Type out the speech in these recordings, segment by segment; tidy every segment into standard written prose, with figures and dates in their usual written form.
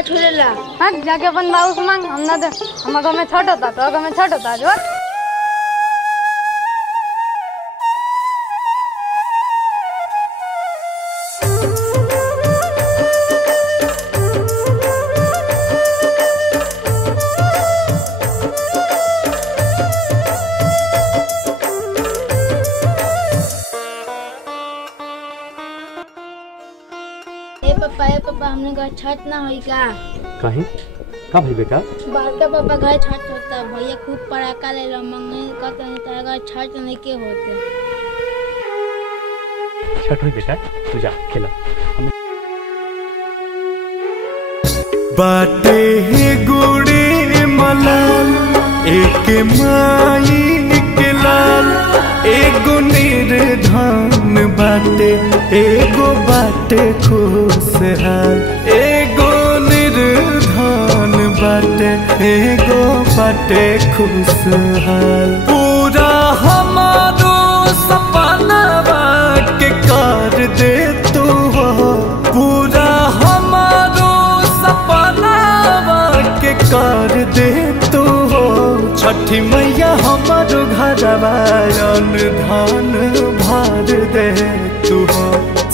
का छोड़ेला। हां जाके अपन बाबू से मांग, हम ना दे। हम घर में छठ होता, तो घर में छठ होता जो। पापा हमने घर छठ ना होई का? कहीं का भाई बेटा? बालका पापा घर छठ होता, भैया खूब पटाखा ले लो, मम्मी कहते हैं तेरे घर छठ नहीं के होते। छठ हुई बेटा, तू जा खेला। बाटे गुड़ी मलाल एक माई के लाल, एगो निर्धन बाटे एगो बाटे खुशहाल, एगो निर्धन बाटे एगो बाटे खुशहाल। पूरा हमारो सपना के कर दे तू हो, पूरा हमारो सपना के कर दे तू हो। छठी मैया हमारो घरवा धान भर दे तू हो।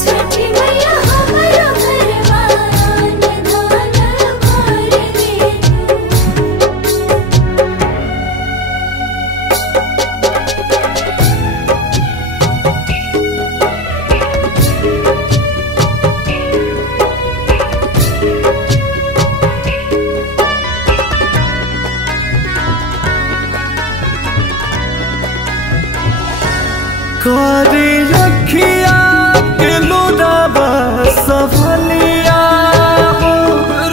छठी मैया हमारो घरवा धान भर दे करे अखिया के लोरावा सफलिया हो,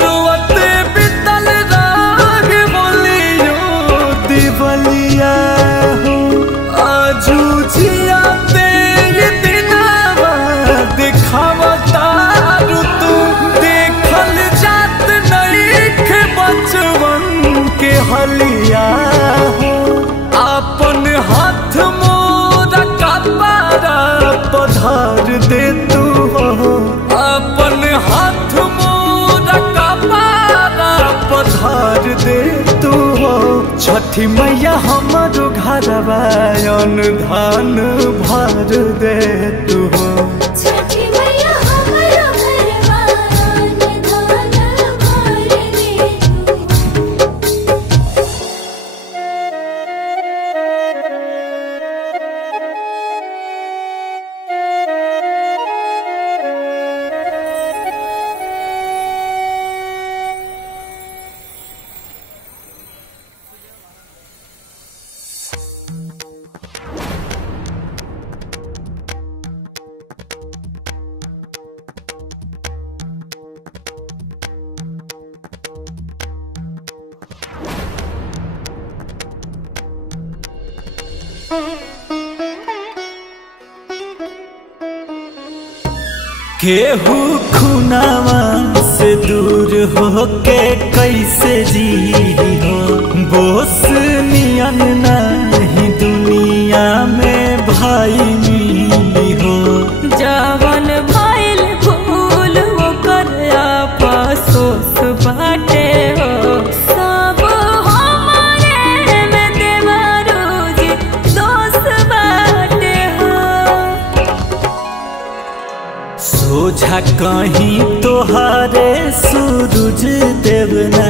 रोते बितल राग बोलियो दिवलिया हो। आजू जिया तेरे दिनावा दिखावता तू, देखल जात नहीं के बचवन के हलिया हो। अपन हाथ पधार दे तू हो, अपन हाथ मोरा कपारा पधार दे तू हो। छठी मैया हमारो घरवा धान भर दे तू हो। छठी मैया हमारो घरवा धान भर दे केहू खुनावा से दूर हो के कैसे जी हो, बोस नियन नहीं दुनिया में भाई मिली हो। जवन भइल भूल ओकर आपसोस बाटे हो, सब हमारे में देवरोजी दोस्त बाटे हो। सोझा कहीं तोहारे सूरज देव ना